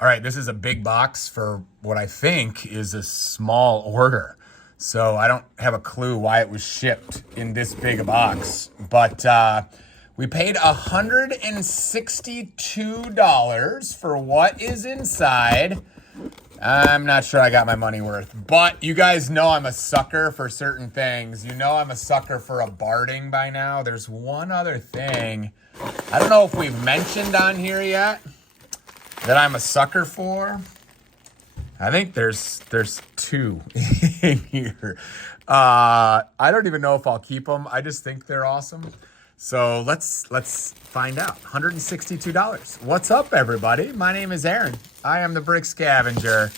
All right, this is a big box for what I think is a small order. So I don't have a clue why it was shipped in this big a box. But we paid $162 for what is inside. I'm not sure I got my money worth. But you guys know I'm a sucker for certain things. You know I'm a sucker for a barding by now. There's one other thing. I don't know if we've mentioned on here yet that I'm a sucker for. I think there's two in here. I don't even know if I'll keep them. I just think they're awesome. So let's find out. $162. What's up, everybody? My name is Aaron. I am the Brick Scavenger.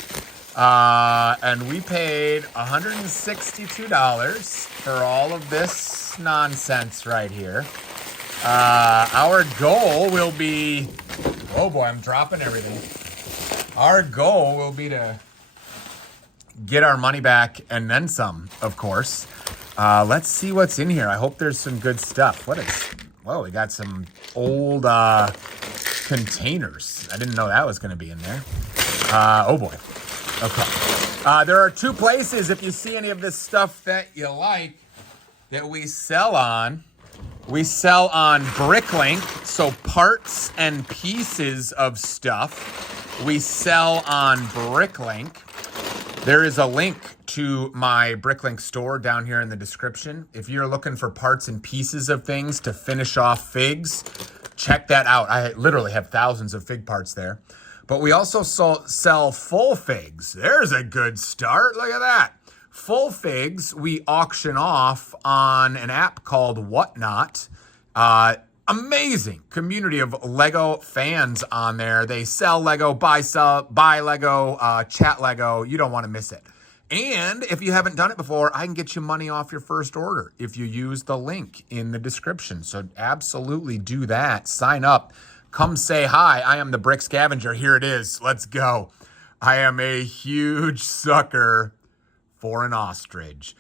And we paid $162 for all of this nonsense right here. Our goal will be... Oh boy, I'm dropping everything. Our goal will be to get our money back and then some, of course. Let's see what's in here. I hope there's some good stuff. What is... Whoa, we got some old containers. I didn't know that was going to be in there. Oh boy. Okay. There are two places, if you see any of this stuff that you like, that we sell on. We sell on Bricklink, so parts and pieces of stuff. We sell on Bricklink. There is a link to my Bricklink store down here in the description. If you're looking for parts and pieces of things to finish off figs, check that out. I literally have thousands of fig parts there. But we also sell full figs. There's a good start. Look at that. Full figs we auction off on an app called Whatnot. Amazing community of Lego fans on there. They sell Lego, buy Lego, chat Lego. You don't want to miss it. And if you haven't done it before, I can get you money off your first order if you use the link in the description. So absolutely do that. Sign up. Come say hi. I am the Brick Scavenger. Here it is. Let's go. I am a huge sucker for an ostrich.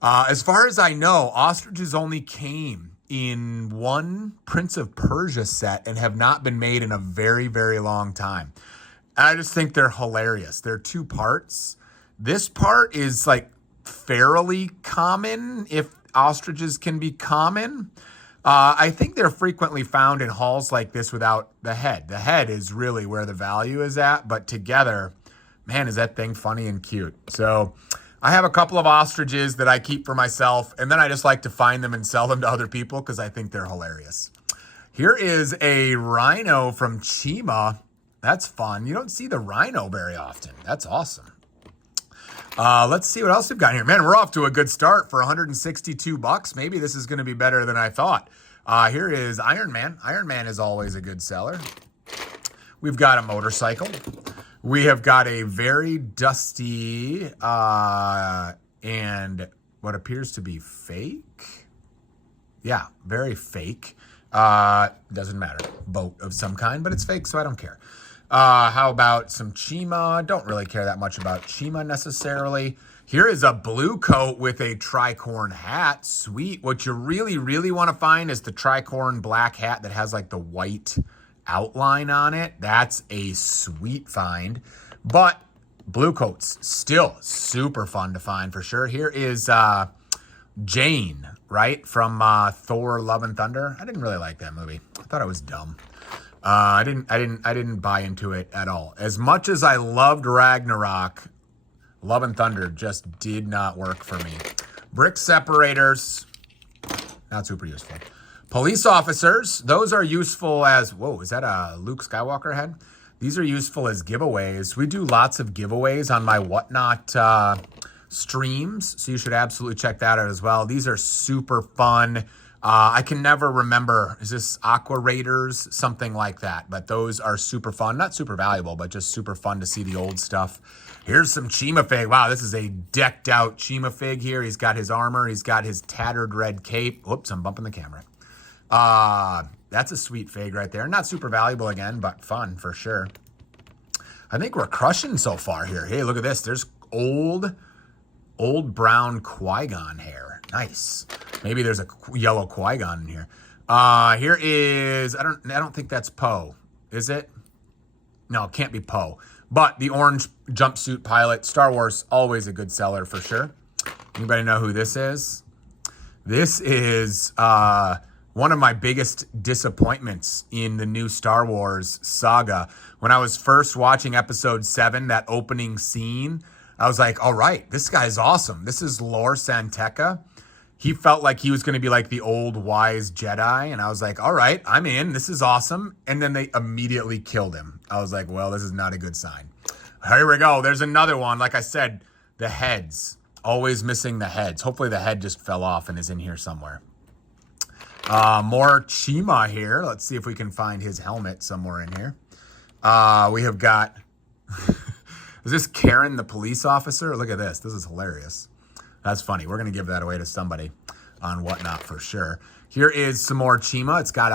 As far as I know, ostriches only came in one Prince of Persia set and have not been made in a very, very long time. I just think they're hilarious. They're two parts. This part is like fairly common, if ostriches can be common. I think they're frequently found in halls like this without the head. The head is really where the value is at, but together, man, is that thing funny and cute. So I have a couple of ostriches that I keep for myself, and then I just like to find them and sell them to other people because I think they're hilarious. Here is a rhino from Chima. That's fun. You don't see the rhino very often. That's awesome. Let's see what else we've got here. Man, we're off to a good start for $162. Maybe this is going to be better than I thought. Here is Iron Man. Iron Man is always a good seller. We've got a motorcycle. We have got a very dusty and what appears to be fake. Yeah, very fake. Doesn't matter. Boat of some kind, but it's fake, so I don't care. How about some Chima? Don't really care that much about Chima necessarily. Here is a blue coat with a tricorn hat. Sweet. What you really, really want to find is the tricorn black hat that has like the white outline on it. That's a sweet find. But blue coats, still super fun to find for sure. Here is Jane, right? From Thor Love and Thunder. I didn't really like that movie. I thought it was dumb. I didn't buy into it at all. As much as I loved Ragnarok, Love and Thunder just did not work for me. Brick separators, not super useful. Police officers, those are useful as, whoa, is that a Luke Skywalker head? These are useful as giveaways. We do lots of giveaways on my Whatnot streams, so you should absolutely check that out as well. These are super fun. I can never remember, is this Aqua Raiders? Something like that. But those are super fun. Not super valuable, but just super fun to see the old stuff. Here's some Chima Fig. Wow, this is a decked out Chima Fig here. He's got his armor. He's got his tattered red cape. Whoops, I'm bumping the camera. That's a sweet Fig right there. Not super valuable again, but fun for sure. I think we're crushing so far here. Hey, look at this. There's old brown Qui-Gon hair. Nice. Maybe there's a yellow Qui-Gon in here. Here is, I don't think that's Poe. Is it? No, it can't be Poe. But the orange jumpsuit pilot, Star Wars, always a good seller for sure. Anybody know who this is? This is one of my biggest disappointments in the new Star Wars saga. When I was first watching episode 7, that opening scene, I was like, all right, this guy's awesome. This is Lor Santeca. He felt like he was going to be like the old wise Jedi. And I was like, all right, I'm in. This is awesome. And then they immediately killed him. I was like, well, this is not a good sign. Here we go. There's another one. Like I said, the heads. Always missing the heads. Hopefully the head just fell off and is in here somewhere. More Chima here. Let's see if we can find his helmet somewhere in here. We have got... Is this Karen, the police officer? Look at this. This is hilarious. That's funny. We're going to give that away to somebody on Whatnot for sure. Here is some more Chima. It's got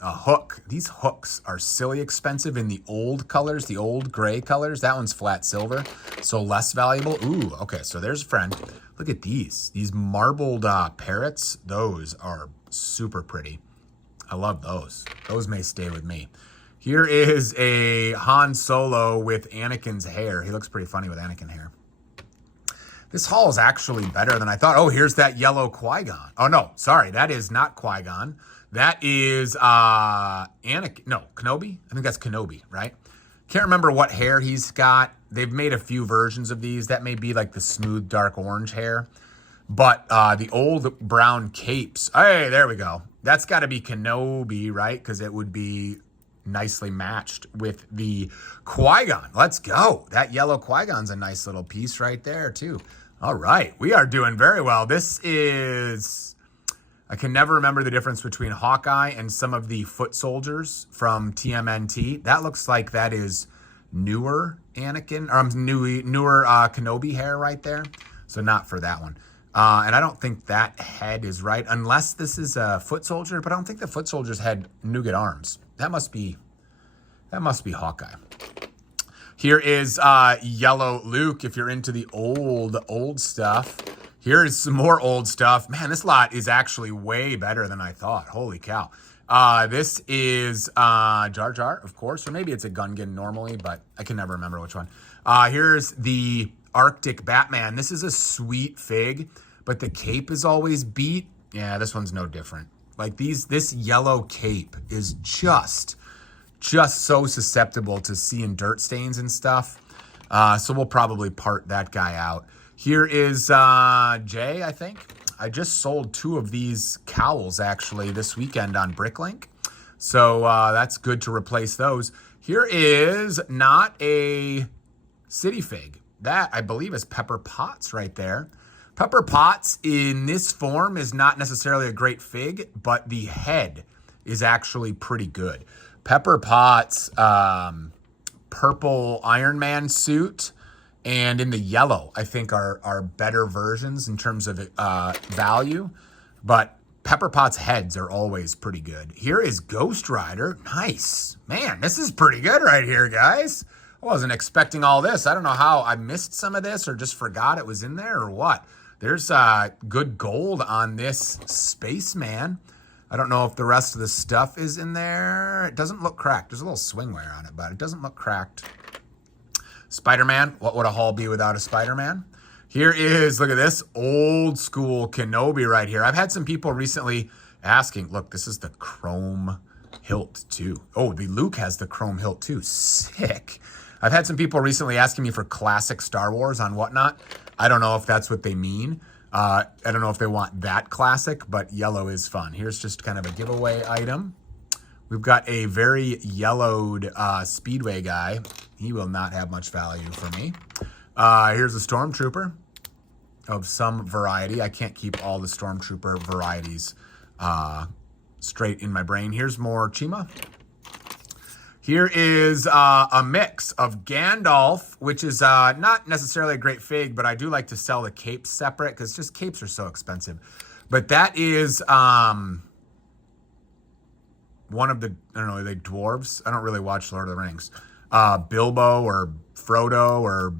a hook. These hooks are silly expensive in the old colors, the old gray colors. That one's flat silver, so less valuable. Ooh, okay, so there's a friend. Look at these. These marbled parrots. Those are super pretty. I love those. Those may stay with me. Here is a Han Solo with Anakin's hair. He looks pretty funny with Anakin hair. This haul is actually better than I thought. Oh, here's that yellow Qui-Gon. Oh, no, sorry. That is not Qui-Gon. That is Anakin. No, Kenobi? I think that's Kenobi, right? Can't remember what hair he's got. They've made a few versions of these. That may be like the smooth, dark orange hair. But the old brown capes. Hey, there we go. That's got to be Kenobi, right? Because it would be nicely matched with the Qui-Gon. Let's go. That yellow Qui-Gon's a nice little piece right there, too. All right, we are doing very well. This is, I can never remember the difference between Hawkeye and some of the foot soldiers from TMNT. That looks like that is newer Anakin, or newer Kenobi hair right there. So not for that one. And I don't think that head is right, unless this is a foot soldier, but I don't think the foot soldiers had nougat arms. That must be Hawkeye. Here is yellow Luke, if you're into the old stuff. Here is some more old stuff. Man, this lot is actually way better than I thought. Holy cow. This is Jar Jar, of course, or maybe it's a Gungan normally, but I can never remember which one. Here's the Arctic Batman. This is a sweet fig, but the cape is always beat. Yeah, this one's no different. Like this yellow cape is just so susceptible to seeing dirt stains and stuff. So we'll probably part that guy out. Here is Jay, I think. I just sold 2 of these cowls actually this weekend on Bricklink. So that's good to replace those. Here is not a city fig. That, I believe, is Pepper Potts right there. Pepper Potts in this form is not necessarily a great fig, but the head is actually pretty good. Pepper Potts purple Iron Man suit and in the yellow, I think are better versions in terms of value. But Pepper Potts heads are always pretty good. Here is Ghost Rider. Nice. Man, this is pretty good right here, guys. I wasn't expecting all this. I don't know how I missed some of this or just forgot it was in there or what. There's good gold on this Spaceman. I don't know if the rest of the stuff is in there. It doesn't look cracked. There's a little swingwear on it, but it doesn't look cracked. Spider-Man. What would a haul be without a Spider-Man? Here is, look at this, old school Kenobi right here. I've had some people recently asking, look, this is the chrome hilt too. Oh, the Luke has the chrome hilt too. Sick. I've had some people recently asking me for classic Star Wars on Whatnot. I don't know if that's what they mean. I don't know if they want that classic, but yellow is fun. Here's just kind of a giveaway item. We've got a very yellowed Speedway guy. He will not have much value for me. Here's a Stormtrooper of some variety. I can't keep all the Stormtrooper varieties straight in my brain. Here's more Chima. Here is a mix of Gandalf, which is not necessarily a great fig, but I do like to sell the capes separate because just capes are so expensive. But that is one of the, I don't know, are they dwarves? I don't really watch Lord of the Rings. Bilbo or Frodo or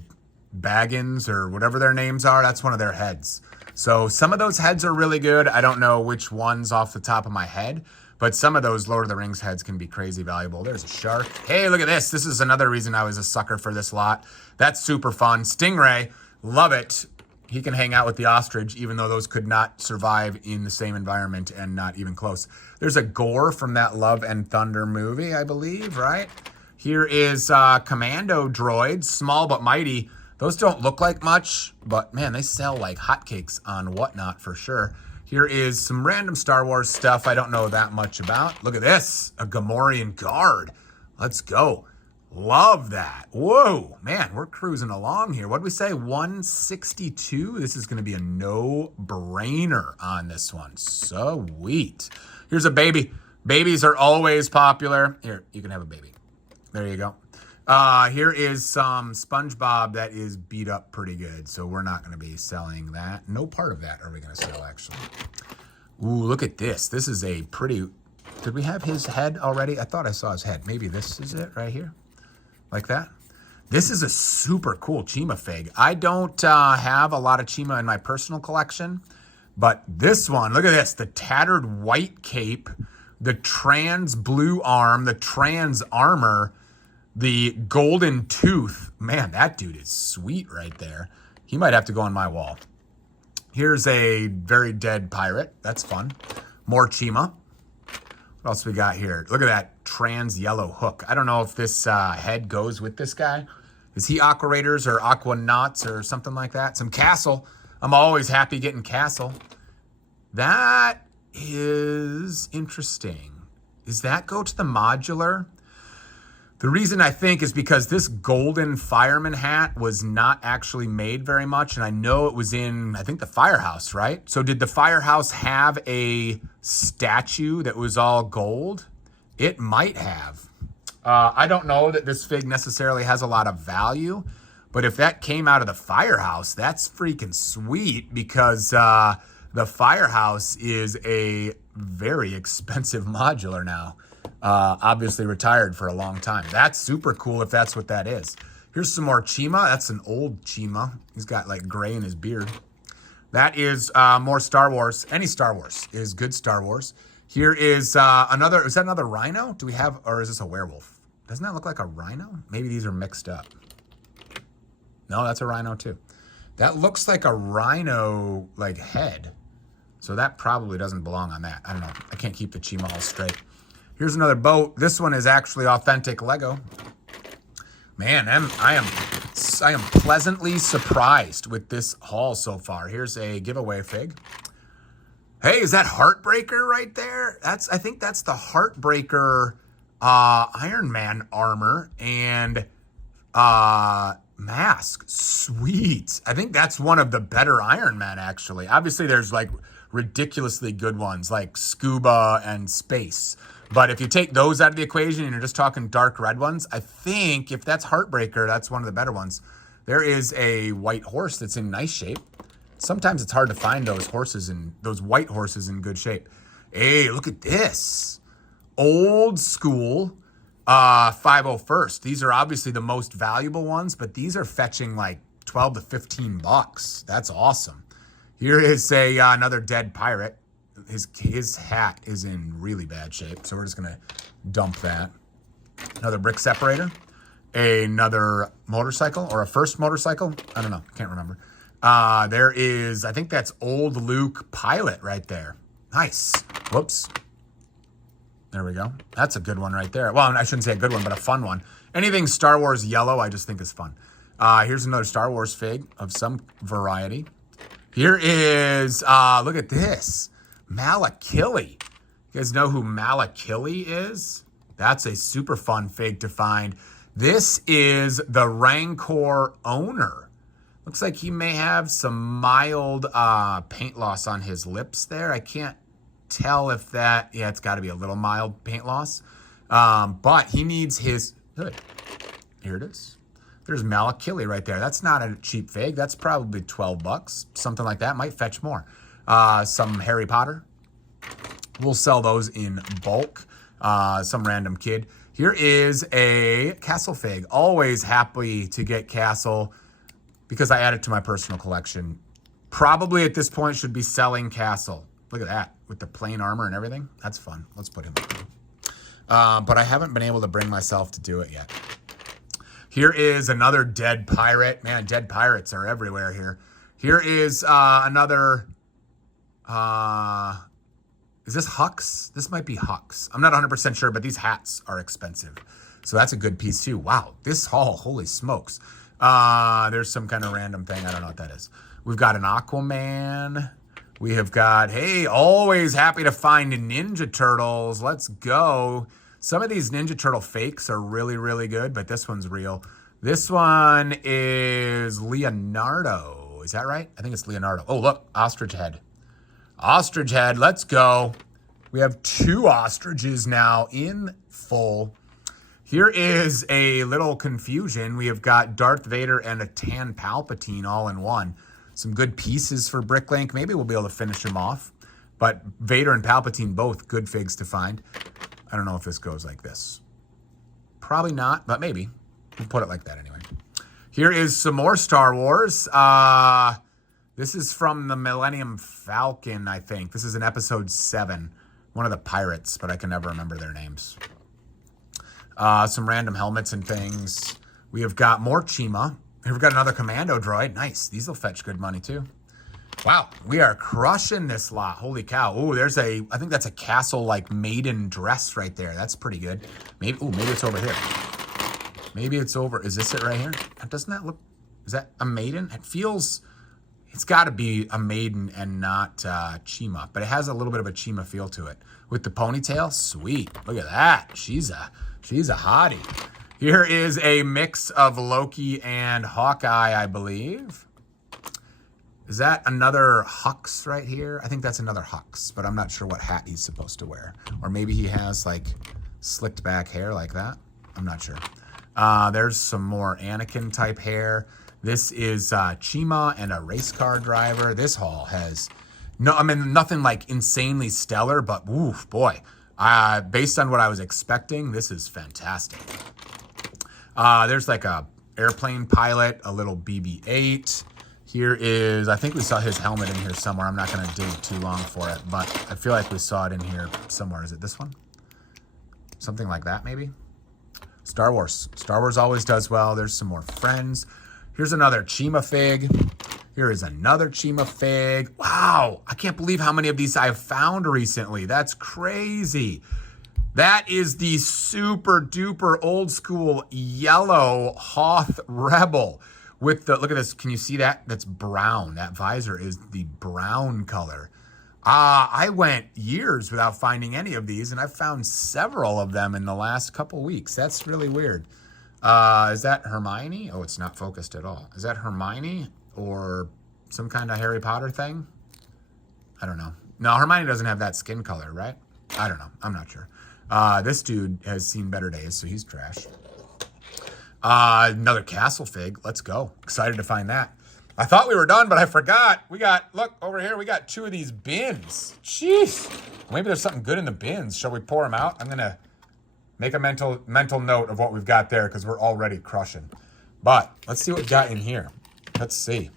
Baggins or whatever their names are, that's one of their heads. So some of those heads are really good. I don't know which ones off the top of my head, But some of those Lord of the Rings heads can be crazy valuable. There's a shark. Hey, look at this. This is another reason I was a sucker for this lot. That's super fun. Stingray, love it. He can hang out with the ostrich, even though those could not survive in the same environment and not even close. There's a Gore from that Love and Thunder movie, I believe, right? Here is Commando droids, small but mighty. Those don't look like much, but man, they sell like hotcakes on Whatnot for sure. Here is some random Star Wars stuff I don't know that much about. Look at this, a Gamorrean guard. Let's go. Love that. Whoa, man, we're cruising along here. What did we say, 162? This is going to be a no-brainer on this one. Sweet. Here's a baby. Babies are always popular. Here, you can have a baby. There you go. Here is some SpongeBob that is beat up pretty good, so we're not going to be selling that. No part of that are we going to sell, actually. Ooh, look at this. This is a pretty... Did we have his head already? I thought I saw his head. Maybe this is it right here. Like that. This is a super cool Chima fig. I don't have a lot of Chima in my personal collection, but this one, look at this. The tattered white cape, the trans blue arm, the trans armor, the golden tooth. Man, that dude is sweet right there. He might have to go on my wall. Here's a very dead pirate. That's fun. More Chima. What else we got here? Look at that trans yellow hook. I don't know if this head goes with this guy. Is he Aqua Raiders or Aquanauts or something like that? Some Castle. I'm always happy getting Castle. That is interesting. Does that go to the modular? The reason I think is because this golden fireman hat was not actually made very much, and I know it was in, I think, the firehouse, right? So did the firehouse have a statue that was all gold? It might have. I don't know that this fig necessarily has a lot of value, but if that came out of the firehouse, that's freaking sweet because the firehouse is a very expensive modular now. Obviously retired for a long time. That's super cool if that's what that is. Here's some more Chima. That's an old Chima. He's got like gray in his beard. That is more Star Wars. Any Star Wars is good Star Wars. Here is another, is that another rhino? Do we have, or is this a werewolf? Doesn't that look like a rhino? Maybe these are mixed up. No, that's a rhino too. That looks like a rhino like head. So that probably doesn't belong on that. I don't know. I can't keep the Chima all straight. Here's another boat. This one is actually authentic Lego. Man, I am pleasantly surprised with this haul so far. Here's a giveaway fig. Hey, is that Heartbreaker right there? I think that's the Heartbreaker Iron Man armor and mask. Sweet. I think that's one of the better Iron Man, actually. Obviously, there's like ridiculously good ones like Scuba and Space. But if you take those out of the equation and you're just talking dark red ones, I think if that's Heartbreaker, that's one of the better ones. There is a white horse that's in nice shape. Sometimes it's hard to find those horses and those white horses in good shape. Hey, look at this. Old school 501st. These are obviously the most valuable ones, but these are fetching like 12 to 15 bucks. That's awesome. Here is another dead pirate. His hat is in really bad shape, so we're just gonna dump that. Another brick separator, another motorcycle or a first motorcycle. I don't know, can't remember. There is, I think that's old Luke pilot right there. Nice. Whoops. There we go. That's a good one right there. Well, I shouldn't say a good one, but a fun one. Anything Star Wars yellow, I just think is fun. Here's another Star Wars fig of some variety. Here is, look at this. Malakili. You guys know who Malakili is? That's a super fun fig to find. This is the Rancor owner. Looks like he may have some mild paint loss on his lips there. I can't tell if that, yeah, it's got to be a little mild paint loss. But he needs his hood. Here it is. There's Malakili right there. That's not a cheap fig. That's probably 12 bucks. Something like that. Might fetch more. Some Harry Potter. We'll sell those in bulk. Some random kid. Here is a Castle fig. Always happy to get Castle because I add it to my personal collection. Probably at this point should be selling Castle. Look at that, with the plain armor and everything. That's fun. Let's put him up. But I haven't been able to bring myself to do it yet. Here is another dead pirate. Man, dead pirates are everywhere here. Here is another... is this Hux? This might be Hux. I'm not 100% sure, but these hats are expensive. So that's a good piece too. Wow, this haul, holy smokes. There's some kind of random thing. I don't know what that is. We've got an Aquaman. We have got, hey, always happy to find Ninja Turtles. Let's go. Some of these Ninja Turtle fakes are really, really good, but this one's real. This one is Leonardo. Is that right? I think it's Leonardo. Oh, look, ostrich head. Ostrich head, let's go. We have 2 ostriches now in full. Here is a little confusion. We have got Darth Vader and a tan Palpatine all in one. Some good pieces for Bricklink. Maybe we'll be able to finish them off. But Vader and Palpatine, both good figs to find. I don't know if this goes like this. Probably not, but maybe. We'll put it like that anyway. Here is some more Star Wars. This is from the Millennium Falcon, I think. This is in episode 7. One of the pirates, but I can never remember their names. Some random helmets and things. We have got more Chima. We've got another commando droid. Nice. These will fetch good money too. Wow, we are crushing this lot. Holy cow. Ooh, there's I think that's a castle-like maiden dress right there. That's pretty good. Maybe it's over here. Maybe it's over. Is this it right here? Doesn't that look, is that a maiden? It feels, it's got to be a maiden and not Chima, but it has a little bit of a Chima feel to it. With the ponytail, sweet. Look at that. She's a hottie. Here is a mix of Loki and Hawkeye, I believe. Is that another Hux right here? I think that's another Hux, but I'm not sure what hat he's supposed to wear. Or maybe he has like slicked back hair like that. I'm not sure. There's some more Anakin type hair. This is Chima and a race car driver. This haul has nothing like insanely stellar, but oof, boy. Based on what I was expecting, this is fantastic. There's like a airplane pilot, a little BB-8. Here is, I think we saw his helmet in here somewhere. I'm not going to dig too long for it, but I feel like we saw it in here somewhere. Is it this one? Something like that, maybe? Star Wars. Star Wars always does well. There's some more friends. Here's another Chima fig. Here is another Chima fig. Wow, I can't believe how many of these I've found recently. That's crazy. That is the super duper old school yellow Hoth Rebel. With the, look at this, can you see that? That's brown. That visor is the brown color. I went years without finding any of these, and I've found several of them in the last couple weeks. That's really weird. Is that Hermione? Oh, it's not focused at all. Is that Hermione or some kind of Harry Potter thing? I don't know. No, Hermione doesn't have that skin color, right? I don't know. I'm not sure. This dude has seen better days, so he's trash. Another castle fig. Let's go. Excited to find that. I thought we were done, but I forgot. We got, look, over here, we got 2 of these bins. Jeez. Maybe there's something good in the bins. Shall we pour them out? I'm going to make a mental note of what we've got there because we're already crushing. But let's see what we got in here. Let's see.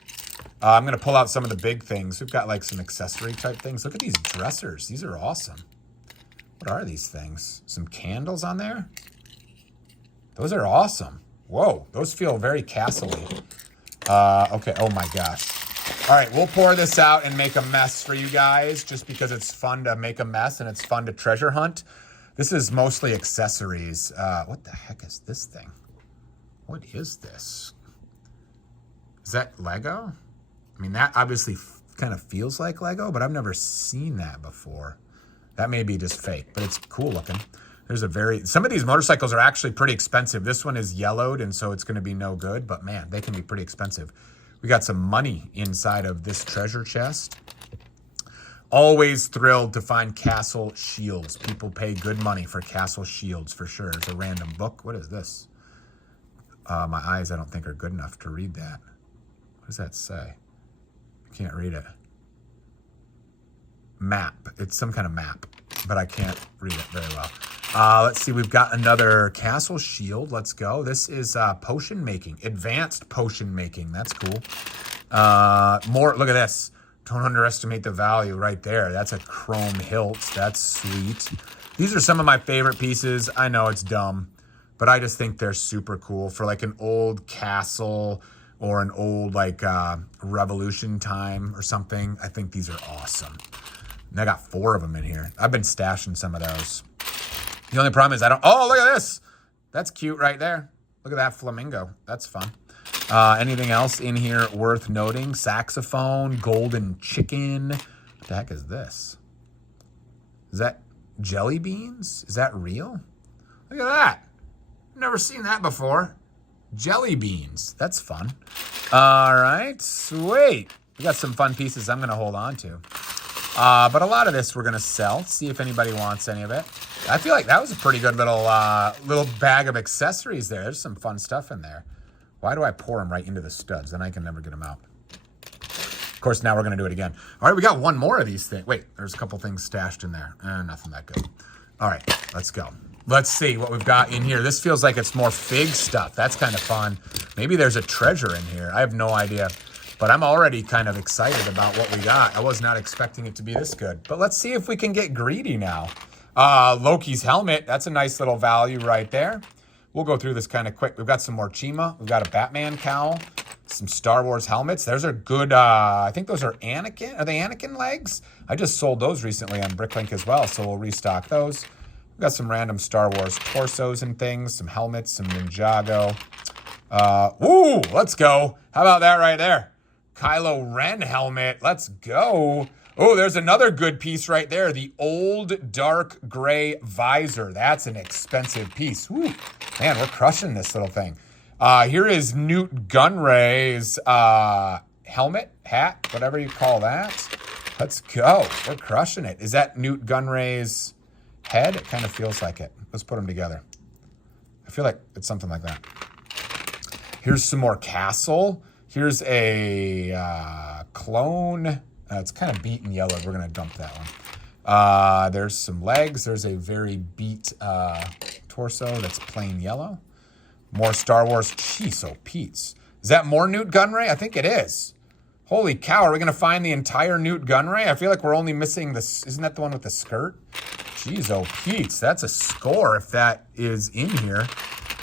I'm going to pull out some of the big things. We've got like some accessory type things. Look at these dressers. These are awesome. What are these things? Some candles on there? Those are awesome. Whoa, those feel very castle-y. Okay, oh my gosh. All right, we'll pour this out and make a mess for you guys just because it's fun to make a mess and it's fun to treasure hunt. This is mostly accessories. What the heck is this thing? What is this? Is that Lego? I mean, that obviously kind of feels like Lego, but I've never seen that before. That may be just fake, but it's cool looking. There's some of these motorcycles are actually pretty expensive. This one is yellowed, and so it's going to be no good, but man, they can be pretty expensive. We got some money inside of this treasure chest. Always thrilled to find castle shields. People pay good money for castle shields for sure. It's a random book. What is this? My eyes, I don't think, are good enough to read that. What does that say? I can't read it. Map. It's some kind of map, but I can't read it very well. Let's see. We've got another castle shield. Let's go. This is potion making. Advanced potion making. That's cool. More. Look at this. Don't underestimate the value right there. That's a chrome hilt. That's sweet. These are some of my favorite pieces. I know it's dumb, but I just think they're super cool for like an old castle or an old like Revolution time or something. I think these are awesome. And I got 4 of them in here. I've been stashing some of those. The only problem is I don't, oh, look at this. That's cute right there. Look at that flamingo. That's fun. Anything else in here worth noting? Saxophone, golden chicken. What the heck is this? Is that jelly beans? Is that real? Look at that. Never seen that before. Jelly beans. That's fun. All right, sweet. We got some fun pieces I'm going to hold on to. But a lot of this we're going to sell. See if anybody wants any of it. I feel like that was a pretty good little bag of accessories there. There's some fun stuff in there. Why do I pour them right into the studs? Then I can never get them out. Of course, now we're going to do it again. All right, we got one more of these things. Wait, there's a couple things stashed in there. Nothing that good. All right, let's go. Let's see what we've got in here. This feels like it's more fig stuff. That's kind of fun. Maybe there's a treasure in here. I have no idea. But I'm already kind of excited about what we got. I was not expecting it to be this good. But let's see if we can get greedy now. Loki's helmet. That's a nice little value right there. We'll go through this kind of quick. We've got some more Chima. We've got a Batman cowl. Some Star Wars helmets. Those are good. I think those are Anakin. Are they Anakin legs? I just sold those recently on Bricklink as well, so we'll restock those. We've got some random Star Wars torsos and things. Some helmets, some Ninjago. Ooh, let's go. How about that right there? Kylo Ren helmet. Let's go. Oh, there's another good piece right there. The old dark gray visor. That's an expensive piece. Woo. Man, we're crushing this little thing. Here is Newt Gunray's helmet, hat, whatever you call that. Let's go. We're crushing it. Is that Newt Gunray's head? It kind of feels like it. Let's put them together. I feel like it's something like that. Here's some more Castle. Here's a clone. It's kind of beat in yellow. We're going to dump that one. There's some legs. There's a very beat torso that's plain yellow. More Star Wars. Jeez, oh, Pete's. Is that more Newt Gunray? I think it is. Holy cow, are we going to find the entire Newt Gunray? I feel like we're only missing this. Isn't that the one with the skirt? Jeez, oh, Pete's. That's a score if that is in here.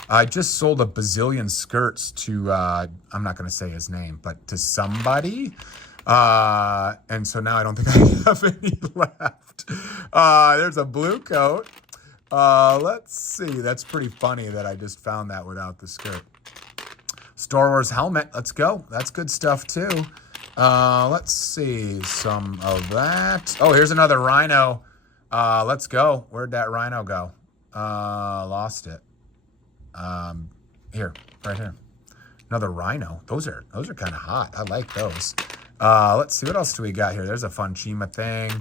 I just sold a bazillion skirts to, I'm not going to say his name, but to somebody. And so now I don't think I have any left. There's a blue coat. Let's see. That's pretty funny that I just found that without the skirt. Star Wars helmet. Let's go. That's good stuff too. Let's see. Some of that. Oh, here's another rhino. Let's go. Where'd that rhino go? Lost it. Here, right here. Another rhino. Those are kind of hot. I like those. Let's see, what else do we got here? There's a fun Chima thing.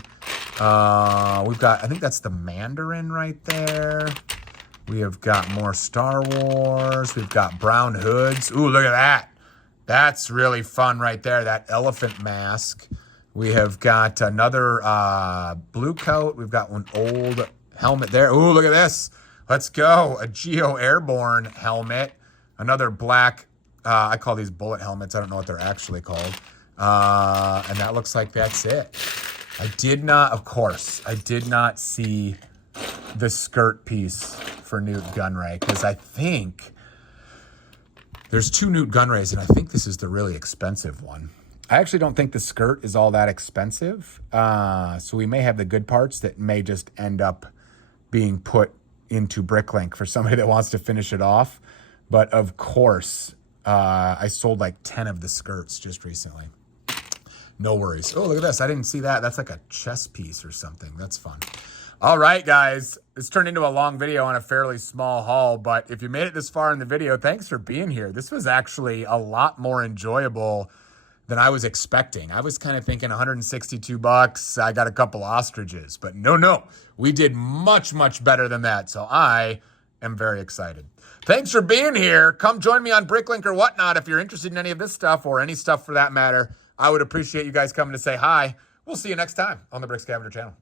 We've got, I think that's the Mandarin right there. We have got more Star Wars. We've got brown hoods. Ooh, look at that. That's really fun right there, that elephant mask. We have got another blue coat. We've got one old helmet there. Ooh, look at this. Let's go. A Geo Airborne helmet. Another black, I call these bullet helmets. I don't know what they're actually called. And that looks like that's it. I did not see the skirt piece for Newt Gunray because I think there's 2 Newt Gunrays and I think this is the really expensive one. I actually don't think the skirt is all that expensive. So we may have the good parts that may just end up being put into Bricklink for somebody that wants to finish it off. But of course, I sold like 10 of the skirts just recently. No worries. Oh, look at this. I didn't see that. That's like a chess piece or something. That's fun. All right, guys. This turned into a long video on a fairly small haul, but if you made it this far in the video, thanks for being here. This was actually a lot more enjoyable than I was expecting. I was kind of thinking 162 bucks. I got a couple ostriches, but no. We did much, much better than that. So I am very excited. Thanks for being here. Come join me on Bricklink or whatnot if you're interested in any of this stuff or any stuff for that matter. I would appreciate you guys coming to say hi. We'll see you next time on the Brick Scavenger channel.